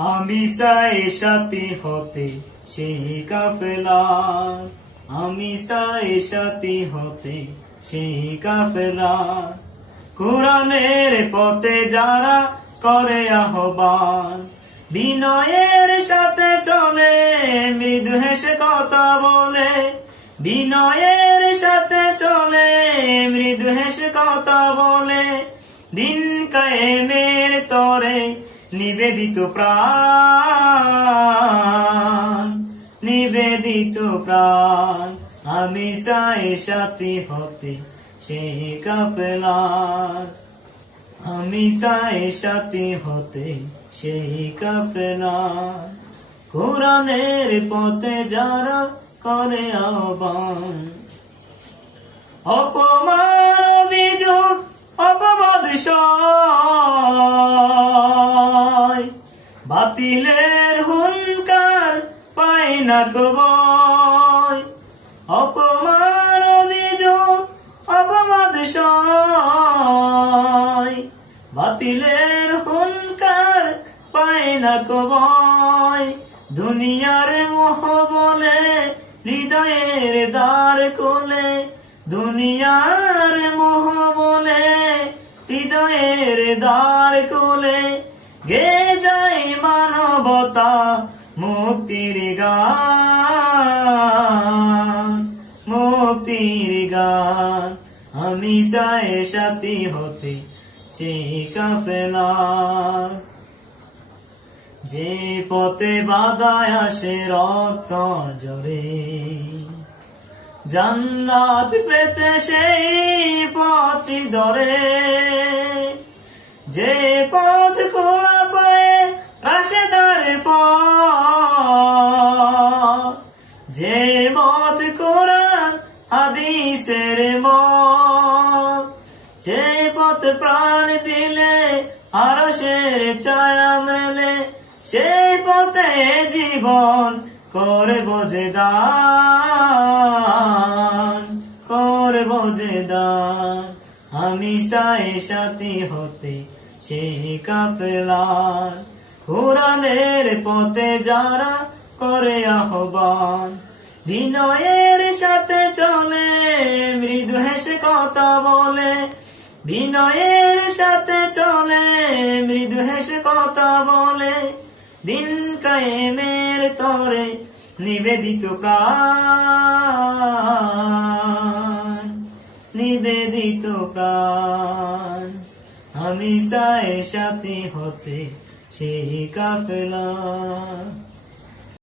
আমি চাই সাথী হতে সেই কাফেলা। আমি চাই সাথী হতে সেই কাফেলা। কোরআনের পথে যারা করে আহ্বান, বিনয়ের সাথে চলে, মৃদু হেসে কথা বলে। বিনয়ের সাথে চলে, মৃদু হেসে কথা বলে। দিন কায়েমের তরে নিবেদিত প্রাণ নিবেদিত প্রাণ, আমি চাই সাথী হতে সেই কাফেলা আমি চাই সাথী হতে সেই কাফেলা কোরআনের পথে যারা করে আহ্বান, অপমান, অভিযোগ, অপবাদ সয় বাতিলের হুনকার পাই না কবয় অপমান, অভিযোগ, অপবাদ বাতিলের হুনকার পাই না কবয় দুনিয়ার মোহ বলে হৃদয়ের দ্বার কোলে, দুনিয়ার মোহ বলে হৃদয়ের দ্বার কোলে, গে মানবতা মুক্তির গান মুক্তির গান। আমি চাই সাথী হতে সেই কাফেলা। যে পথে বাদায় আসে রক্ত জরে জান্নাত পেতে সেই পথটি ধরে। হাদিসের মত, যে পথ প্রাণ দিলে আরশের ছায়া মেলে, সেই পথে জীবন করব যে দান, করব যে দান। আমি চাই সাথী হতে সেই কাফেলার কোরআনের পথে যারা করে আহ্বান বিনয়ের সাথে চলে, মৃদু হেসে কথা বলে। বিনয়ের সাথে চলে, মৃদু হেসে কথা বলে। দিন কায়েমের তরে নিবেদিত প্রাণ নিবেদিত প্রাণ। আমি চাই সাথী হতে সেই কাফেলা।